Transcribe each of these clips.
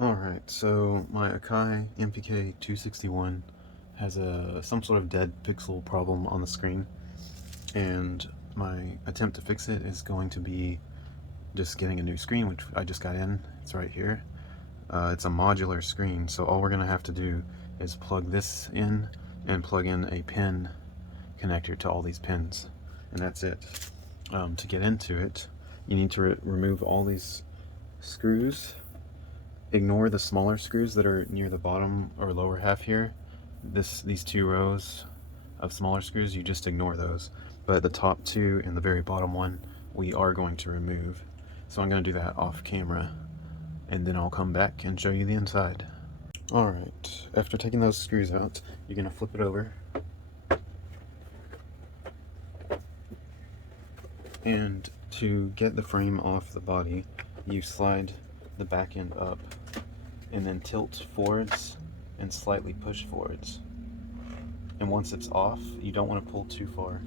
Alright, so my Akai MPK261 has some sort of dead pixel problem on the screen, and my attempt to fix it is going to be just getting a new screen, which I just got in. It's right here. It's a modular screen, so all we're going to have to do is plug this in and plug in a pin connector to all these pins, and that's it. To get into it, you need to remove all these screws. Ignore the smaller screws that are near the bottom or lower half here. These two rows of smaller screws, you just ignore those. But the top two and the very bottom one, we are going to remove. So I'm going to do that off camera, and then I'll come back and show you the inside. Alright, after taking those screws out, you're going to flip it over. And to get the frame off the body, you slide the back end up and then tilt forwards and slightly push forwards. And once it's off, you don't want to pull too far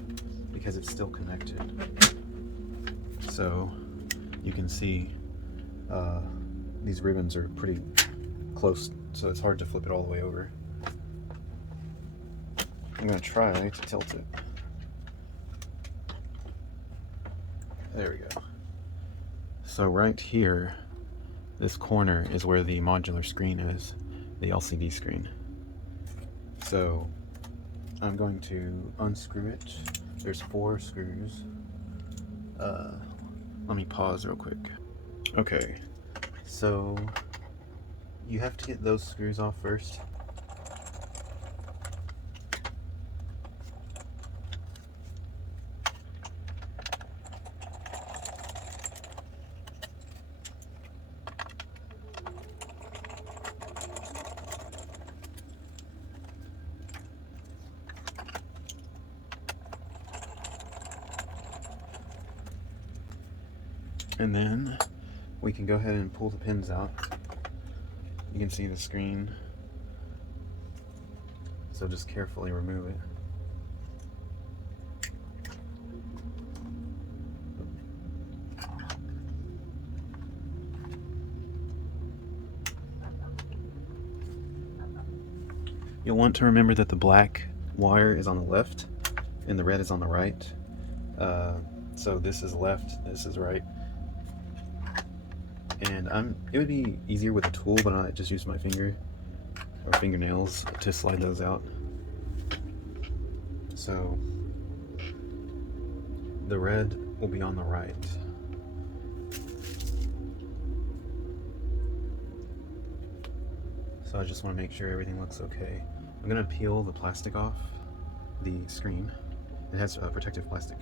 because it's still connected. So you can see these ribbons are pretty close, so it's hard to flip it all the way over. I'm going to try to tilt it. There we go. So right here, this corner is where the modular screen is, the LCD screen. So I'm going to unscrew it. There's 4 screws. Let me pause real quick. Okay, so you have to get those screws off first. And then we can go ahead and pull the pins out. You can see the screen, so just carefully remove it. You'll want to remember that the black wire is on the left and the red is on the right. So this is left, this is right. And it would be easier with a tool, but I just use my finger or fingernails to slide those out. So the red will be on the right. So I just want to make sure everything looks okay. I'm going to peel the plastic off the screen. It has protective plastic.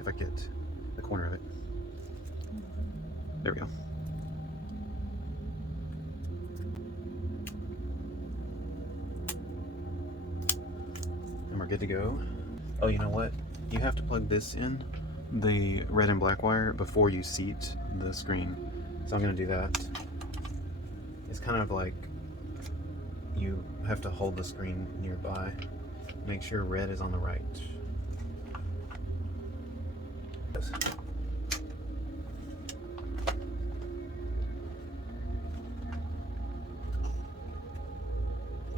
If I get the corner of it. There we go. And we're good to go. Oh, you know what? You have to plug this in, the red and black wire, before you seat the screen. So I'm going to do that. It's kind of like you have to hold the screen nearby. Make sure red is on the right.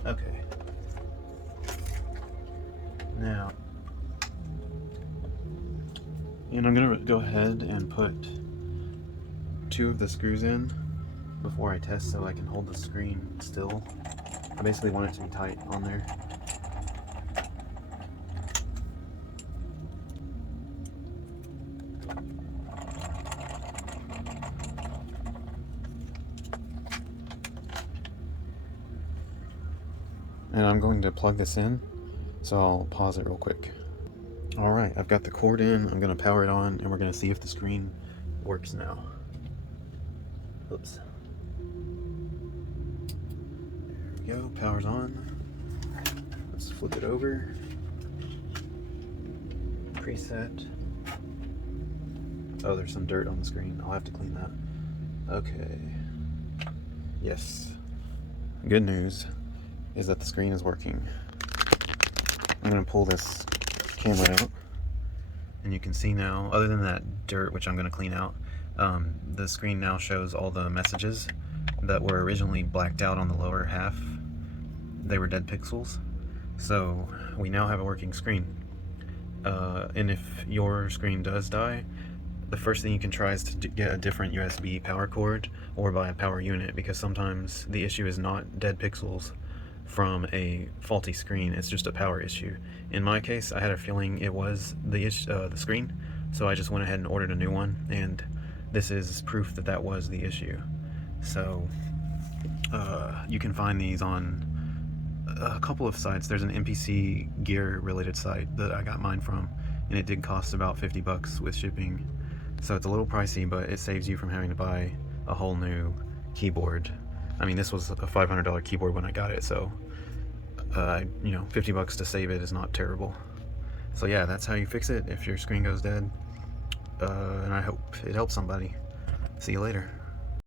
Okay. Now, and I'm gonna go ahead and put 2 of the screws in before I test, so I can hold the screen still. I basically want it to be tight on there. And I'm going to plug this in, so I'll pause it real quick. Alright, I've got the cord in, I'm going to power it on, and we're going to see if the screen works now. Oops. There we go, power's on. Let's flip it over. Preset. Oh, there's some dirt on the screen. I'll have to clean that. Okay. Yes. Good news is that the screen is working. I'm going to pull this camera out, and you can see now, other than that dirt, which I'm going to clean out, the screen now shows all the messages that were originally blacked out on the lower half. They were dead pixels. So we now have a working screen. And if your screen does die, the first thing you can try is to get a different USB power cord or buy a power unit, because sometimes the issue is not dead pixels from a faulty screen, it's just a power issue. In my case, I had a feeling it was the screen, so I just went ahead and ordered a new one, and this is proof that that was the issue. So you can find these on a couple of sites. There's an NPC gear related site that I got mine from, and it did cost about 50 bucks with shipping. So it's a little pricey, but it saves you from having to buy a whole new keyboard. I mean, this was a $500 keyboard when I got it, so 50 bucks to save it is not terrible. So yeah, that's how you fix it if your screen goes dead, and I hope it helps somebody. See you later.